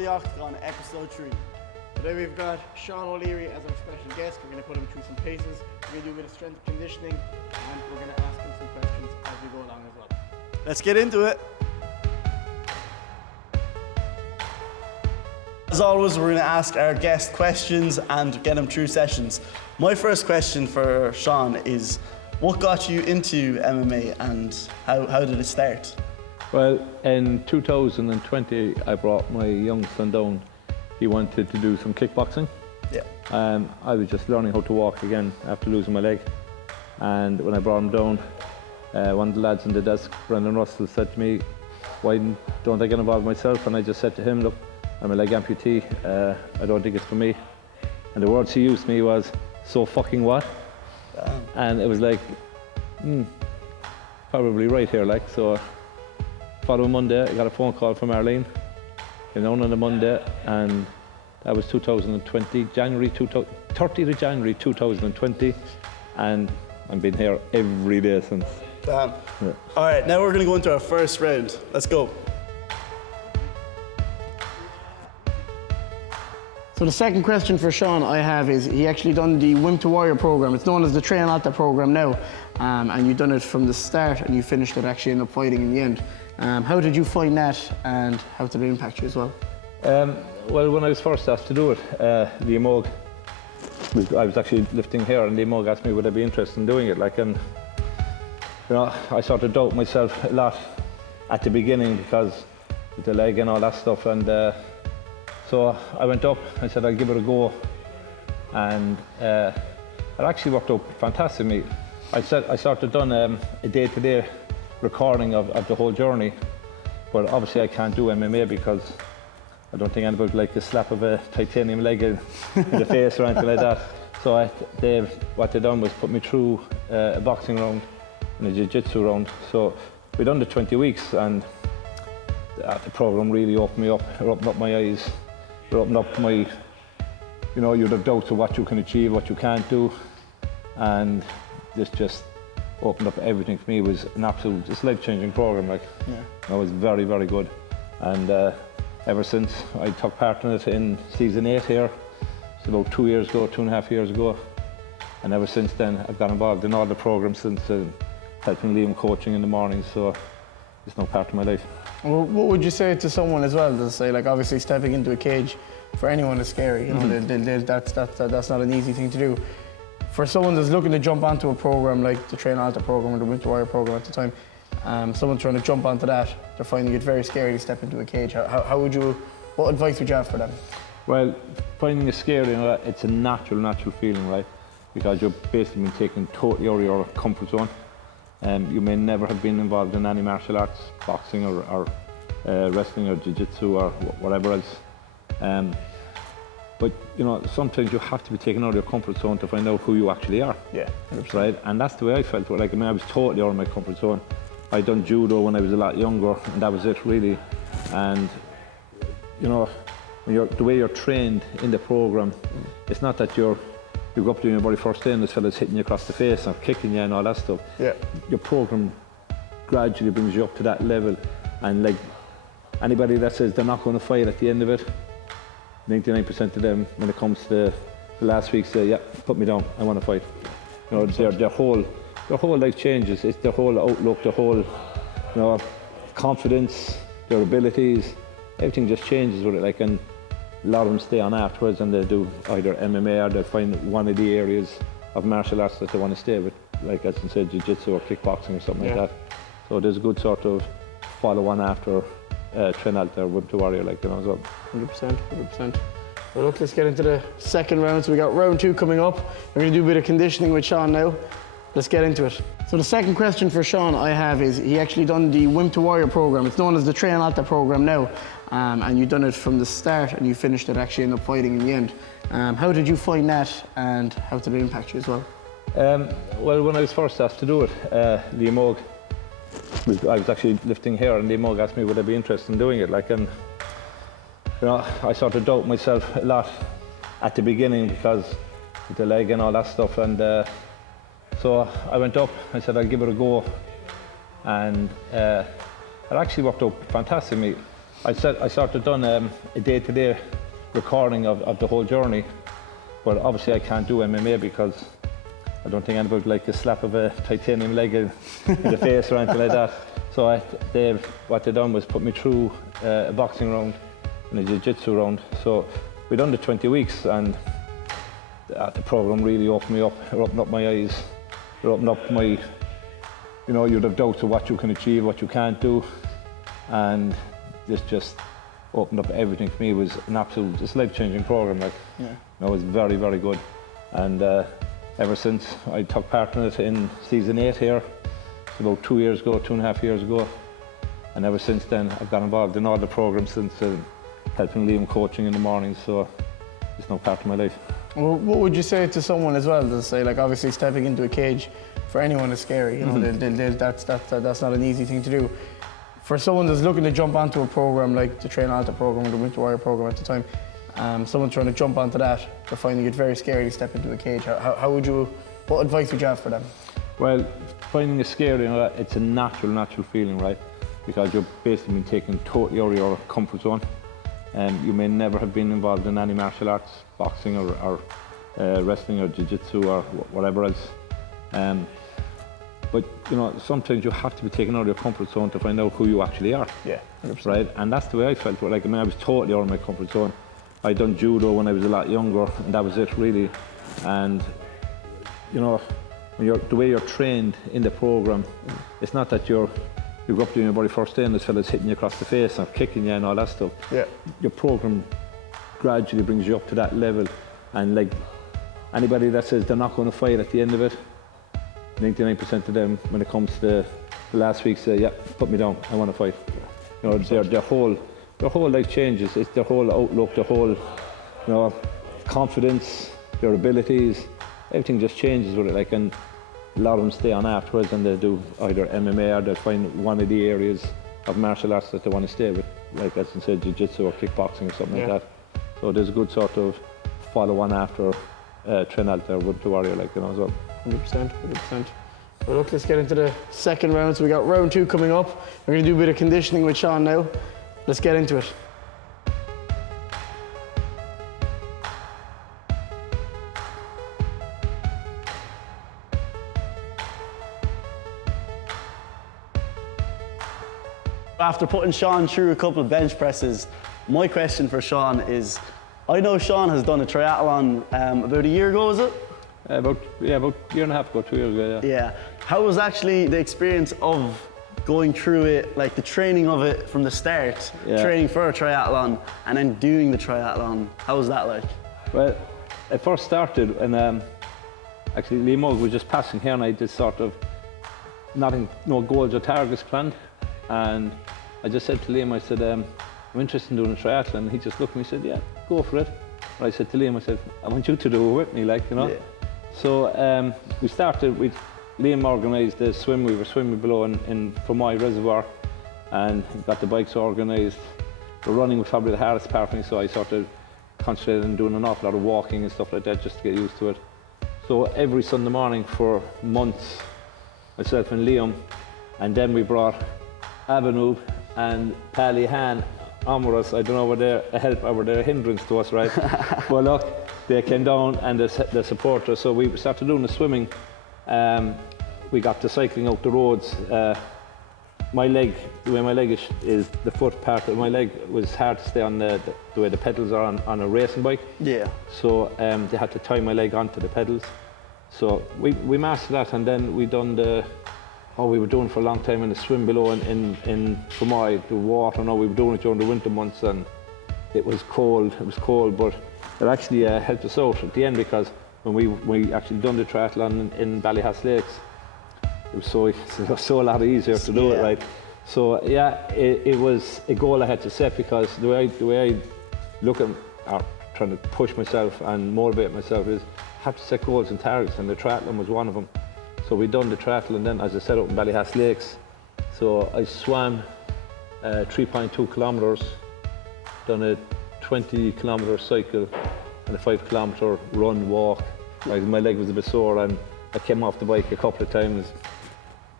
the Octagon, episode 3. Today we've got Sean O Leary as our special guest. We're going to put him through some paces, we're going to do a bit of strength conditioning, and we're going to ask him some questions as we go along as well. Let's get into it. As always, we're going to ask our guest questions and get them through sessions. My first question for Sean is, what got you into MMA and how did it start? Well, in 2020, I brought my young son down. He wanted to do some kickboxing. Yeah. I was just learning how to walk again after losing my leg. And when I brought him down, one of the lads in the desk, Brendan Russell, said to me, why don't I get involved myself? And I just said to him, look, I'm a leg amputee, I don't think it's for me. And the words he used to me was, so fucking what? Damn. And it was like, probably right here, like, so. Following Monday, I got a phone call from Arlene. Came down on a Monday, and that was 2020, 30th of January 2020, and I've been here every day since. Damn. Yeah. All right, now we're going to go into our first round. Let's go. So the second question for Sean I have is, he actually done the Wimp to Warrior program. It's known as the Train Alta program now, and you've done it from the start and you finished it, actually ended up fighting in the end. How did you find that and how did it impact you as well? Well, when I was first asked to do it, Liam Moog, I was actually lifting here, and Liam Moog asked me would I be interested in doing it. Like, and you know, I sort of doubt myself a lot at the beginning because with the leg and all that stuff, and so I went up. I said I'll give it a go, and it actually worked out fantastically. I sort of done a day-to-day recording of the whole journey, but obviously I can't do MMA because I don't think anybody would like the slap of a titanium leg in the face or anything like that. So what they done was put me through a boxing round and a jiu-jitsu round. So we done the 20 weeks, and the program really opened me up. It opened up my eyes. It opened up my, you know, you'd have doubts of what you can achieve, what you can't do, and this just opened up everything for me. It was an absolute, it's life-changing program. Like, yeah. It was very, very good. And ever since I took part in it in season 8 here, it's about 2.5 years ago. And ever since then, I've got involved in all the programs since, helping Liam coaching in the morning. So it's now part of my life. Well, what would you say to someone as well to say, like, obviously stepping into a cage for anyone is scary, you know, that's not an easy thing to do. For someone that's looking to jump onto a program like the Train Alta program or the Wimp to Warrior program at the time, someone trying to jump onto that, they're finding it very scary to step into a cage. What advice would you have for them? Well, finding it scary, you know, it's a natural feeling, right? Because you're basically been taken totally out of your comfort zone. You may never have been involved in any martial arts, boxing or wrestling or jiu-jitsu or whatever else. But you know, sometimes you have to be taken out of your comfort zone to find out who you actually are. Yeah, 100%. Right? And that's the way I felt. Like, I mean, I was totally out of my comfort zone. I'd done judo when I was a lot younger, and that was it really. And you know, when the way you're trained in the program, it's not that you go up to your very first day and this fella's hitting you across the face or kicking you and all that stuff. Yeah. Your program gradually brings you up to that level, and like anybody that says they're not going to fight at the end of it, 99% of them, when it comes to the last week, say, yeah, put me down, I want to fight. You know, their whole life changes. It's their whole outlook, their whole, you know, confidence, their abilities, everything just changes with it. Like, and a lot of them stay on afterwards and they do either MMA or they find one of the areas of martial arts that they want to stay with, like as I said, jiu-jitsu or kickboxing or something like that. So there's a good sort of follow on after Train Alta or Wimp to Warrior, like, you know, as well. 100%. Well, look, let's get into the second round. So we got round 2 coming up. We're going to do a bit of conditioning with Sean now. Let's get into it. So the second question for Sean I have is, he actually done the Wimp to Warrior program. It's known as the Train Alta program now, and you've done it from the start and you finished it, actually ended up fighting in the end. How did you find that and how did it impact you as well? Well, when I was first asked to do it, Liam Moog, I was actually lifting here, and Liam Moog asked me would I be interested in doing it. Like, and you know, I sort of doubt myself a lot at the beginning because with the leg and all that stuff, and so I went up. I said I'll give it a go, and it actually worked out fantastically. I sort of done a day-to-day recording of the whole journey, but obviously I can't do MMA because I don't think anybody would like a slap of a titanium leg in the face or anything like that. So what they done was put me through a boxing round and a jiu-jitsu round. So we done the 20 weeks, and the program really opened me up. It opened up my eyes. It opened up my, you know, you'd have doubts of what you can achieve, what you can't do, and this just opened up everything for me. It was an absolute, just life-changing program. Like, Yeah. you know, it was very, very good. And ever since I took part in it in season 8 here, it's about 2 years ago, 2.5 years ago. And ever since then, I've got involved in all the programs since helping Liam coaching in the morning. So it's now part of my life. Well, what would you say to someone as well to say, like, obviously stepping into a cage for anyone is scary, you know, that's not an easy thing to do. For someone that's looking to jump onto a program like the Train Alta program or the Winter Warrior program at the time, someone trying to jump onto that, they're finding it very scary to step into a cage. What advice would you have for them? Well, finding it scary, you know, it's a natural feeling, right? Because you're basically been taken totally out of your comfort zone. You may never have been involved in any martial arts, boxing or wrestling or jiu-jitsu or whatever else. But you know, sometimes you have to be taken out of your comfort zone to find out who you actually are. Yeah, 100%. Right? And that's the way I felt. Like, I mean, I was totally out of my comfort zone. I'd done judo when I was a lot younger, and that was it really. And you know, when the way you're trained in the program, it's not that you go up to your body first day and this fella's hitting you across the face or kicking you and all that stuff. Yeah. Your program gradually brings you up to that level, and like anybody that says they're not going to fight at the end of it, 99% of them, when it comes to the last week, say, yeah, put me down, I want to fight. You know, their whole life changes. It's their whole outlook, their whole, you know, confidence, their abilities, everything just changes with it. Like, and a lot of them stay on afterwards and they do either MMA or they'll find one of the areas of martial arts that they want to stay with, like as I said, jiu-jitsu or kickboxing or something like that. So there's a good sort of follow-on after Train Alta or Winter Warrior, like, you know, as well. 100%. Well, look, let's get into the second round. So we got round 2 coming up. We're going to do a bit of conditioning with Sean now. Let's get into it. After putting Sean through a couple of bench presses, my question for Sean is, I know Sean has done a triathlon about a year ago, is it? About a year and a half ago, 2 years ago, yeah. Yeah. How was actually the experience of going through it, like the training of it from the start, training for a triathlon and then doing the triathlon? How was that like? Well, it first started and actually Liam was just passing here and I did sort of no goals or targets planned. And I just said to Liam, I said, I'm interested in doing a triathlon. And he just looked at me and said, yeah, go for it. And I said to Liam, I said, I want you to do it with me, like, you know. Yeah. So we started with, Liam organised the swim. We were swimming below in Fermoy Reservoir and got the bikes organised. The running was probably the hardest part for me, so I sort of concentrated on doing an awful lot of walking and stuff like that just to get used to it. So every Sunday morning for months, myself and Liam, and then we brought Avenue and Pally Han on with us. I don't know whether they're a help or whether they're a hindrance to us, right? But look, they came down and they support us. So we started doing the swimming. We got to cycling out the roads. My leg, the way my leg is the foot part of my leg was hard to stay on the way the pedals are on a racing bike. Yeah. So they had to tie my leg onto the pedals. So we mastered that, and then we done we were doing for a long time in the swim below in Fermoy, the water. We were doing it during the winter months, and it was cold. It was cold, but it actually helped us out at the end, because when we actually done the triathlon in Ballyhouse Lakes, it was so a lot easier to do it, right? So yeah, it was a goal I had to set, because the way I look at trying to push myself and motivate myself is I have to set goals and targets, and the triathlon was one of them. So we done the triathlon then, as I said, up in Ballyhouse Lakes. So I swam 3.2 kilometres, done a 20-kilometre cycle and a 5-kilometre run, walk. Like, my leg was a bit sore, and I came off the bike a couple of times,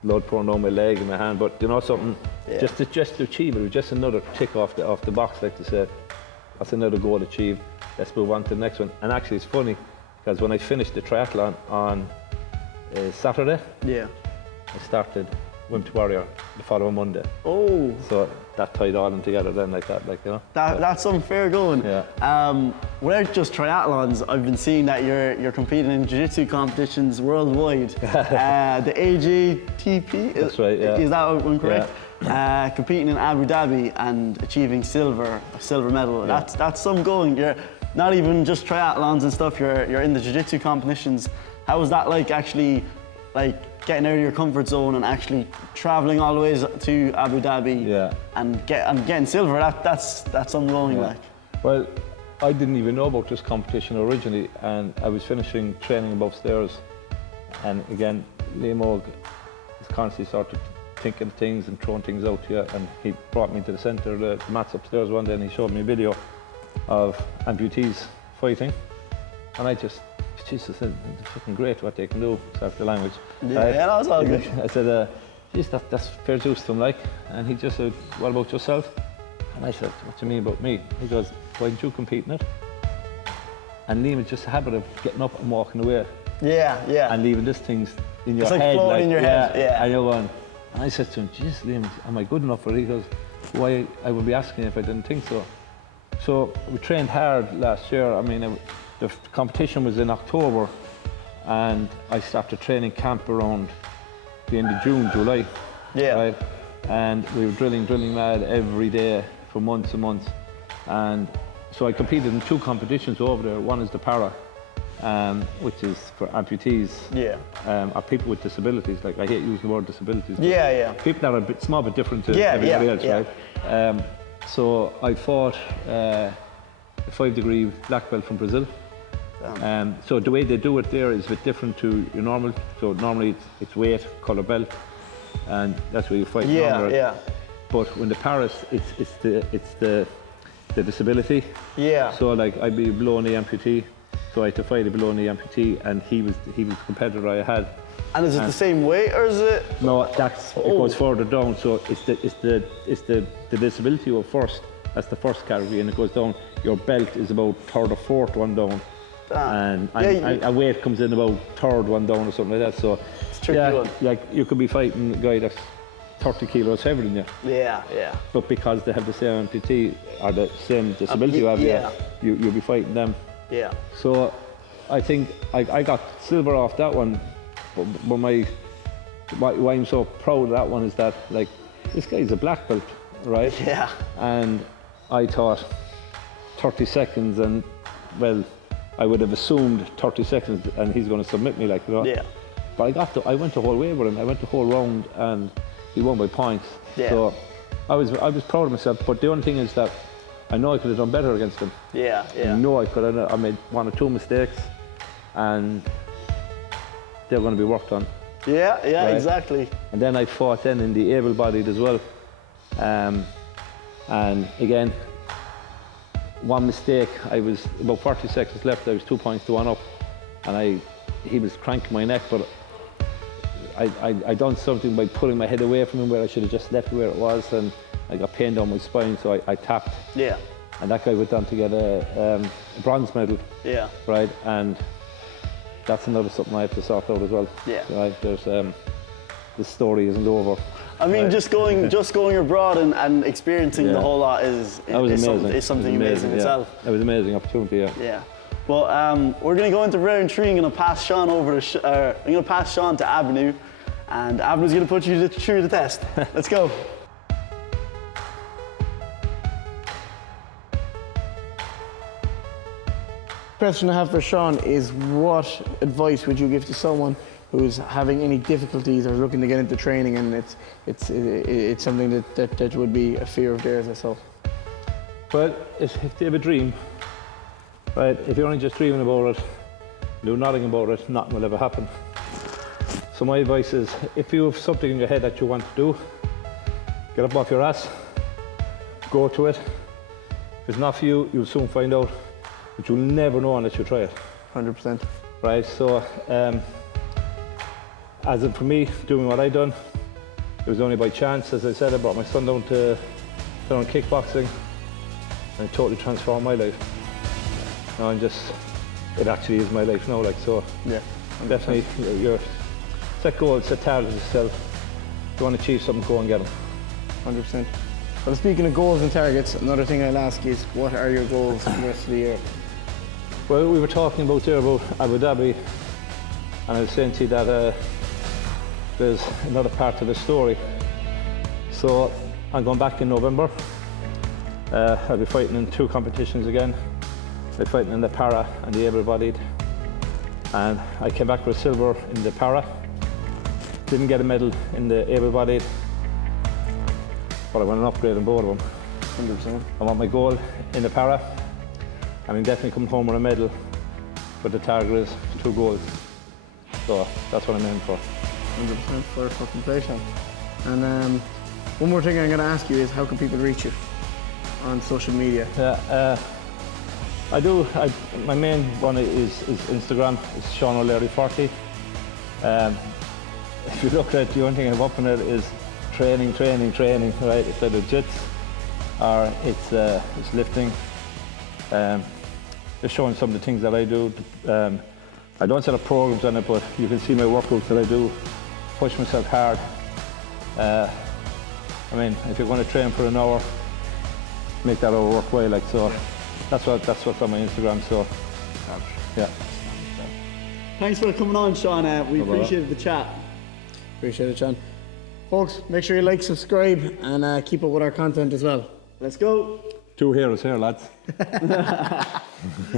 blood pouring down my leg and my hand. But you know something, just to achieve it, it was just another tick off the box, like they said. That's another goal achieved. Let's move on to the next one. And actually, it's funny because when I finished the triathlon on Saturday, I went to Warrior the following Monday. Oh. So that tied all in together then, like that, like, you know. That's some fair going. Yeah. Without just triathlons, I've been seeing that you're competing in jiu-jitsu competitions worldwide. The AJTP. That's right. Yeah. Is that one correct? Yeah. Competing in Abu Dhabi and achieving a silver medal. Yeah. That's some going. You're not even just triathlons and stuff. You're in the jiu-jitsu competitions. How was that like? Actually, like getting out of your comfort zone and actually traveling all the way to Abu Dhabi and getting silver. That's some going like. Well, I didn't even know about this competition originally, and I was finishing training above stairs, and again, Liam Og is constantly sort of thinking of things and throwing things out to you, and he brought me to the centre of the mats upstairs one day and he showed me a video of amputees fighting, and I just, Jesus, it's fucking great what they can do, sorry for the language. Yeah, that's all good. I said, geez, that's fair juice to him, like, and he just said, what about yourself? And I said, what do you mean about me? He goes, why didn't you compete in it? And Liam is just a habit of getting up and walking away. Yeah. And leaving this things in your it's head. It's like floating in your head, And you're going, and I said to him, geez, Liam, am I good enough for it? He goes, why I would be asking if I didn't think so. So we trained hard last year. I mean, the competition was in October, and I started training camp around the end of June, July. Yeah. Right? And we were drilling mad every day for months and months. And so I competed in 2 competitions over there. One is the para, which is for amputees. Yeah. Or people with disabilities. Like, I hate using the word disabilities. Yeah. People that are a bit small but different to everybody else, right? So I fought a 5-degree black belt from Brazil. So the way they do it there is a bit different to your normal. So normally it's weight, colour belt, and that's where you fight. Yeah. But when the Paris, it's the disability. Yeah. So like I'd be a below knee amputee, so I had to fight a below knee amputee, and he was the competitor I had. And is it the same weight or is it? No, it goes further down. So it's the disability of first. That's the first category, and it goes down. Your belt is about 3rd or 4th one down, and a weight comes in about 3rd one down or something like that. So it's a tricky one. Like you could be fighting a guy that's 30 kilos heavier than you. Yeah. But because they have the same amputee or the same disability you have, you'll be fighting them. Yeah. So I think I got silver off that one. But why I'm so proud of that one is that, like, this guy's a black belt, right? Yeah. And I thought 30 seconds, and well, I would have assumed 30 seconds, and he's going to submit me, like, you know. Yeah. But I went the whole way with him. I went the whole round, and he won by points. Yeah. So I was proud of myself. But the only thing is that I know I could have done better against him. Yeah. I know I could have. I made 1 or 2 mistakes, and they're going to be worked on. Yeah, right? Exactly. And then I fought then in the able-bodied as well. And again, one mistake, I was about 40 seconds left, I was 2 points to 1 up, and he was cranking my neck, but I done something by pulling my head away from him where I should have just left where it was, and I got pain down my spine, so I tapped. Yeah. And that guy went on to get a bronze medal. Yeah. Right, and that's another something I have to sort out as well. Yeah. Right, there's the story isn't over. I mean, just going abroad and experiencing the whole lot is something amazing itself. It was an amazing opportunity. Yeah. Well, we're going to go into round 3. I'm going to pass Sean to Abnu, and Abnu's going to put you through the test. Let's go. Question I have for Sean is, what advice would you give to someone who's having any difficulties or looking to get into training, and it's something that would be a fear of theirs or so? Well, if they have a dream, right, if you're only just dreaming about it, do nothing about it, nothing will ever happen. So my advice is, if you have something in your head that you want to do, get up off your ass, go to it. If it's not for you, you'll soon find out, but you'll never know unless you try it. 100%. Right, so as in for me, doing what I done, it was only by chance. As I said, I brought my son down to kickboxing, and it totally transformed my life. Now it actually is my life now, like, so. Yeah. Definitely, you're set goals, set targets yourself. If you want to achieve something, go and get them. 100%. Well, speaking of goals and targets, another thing I'll ask is, what are your goals for the rest of the year? Well, we were talking about Abu Dhabi, and I was saying to you that there's another part of the story. So I'm going back in November. I'll be fighting in 2 competitions again. I'll be fighting in the para and the able-bodied. And I came back with a silver in the para. Didn't get a medal in the able-bodied, but I want an upgrade in both of them. 100%. I want my goal in the para. I mean, definitely coming home with a medal, but the target is 2 goals. So that's what I'm aiming for. 100% for fucking play, Sean. And one more thing I'm going to ask you is, how can people reach you on social media? Yeah, my main one is Instagram. It's Sean O Leary 40. If you look at it, the only thing I've up on it is training, right? It's either jitz or it's lifting. Just showing some of the things that I do. I don't set up programs on it, but you can see my workouts that I do. Push myself hard. I mean, if you're going to train for an hour, make that hour work well. Like, so, that's what's on my Instagram. So, yeah. Thanks for coming on, Sean. We appreciated the chat. Appreciate it, Sean. Folks, make sure you like, subscribe, and keep up with our content as well. Let's go. 2 heroes here, lads.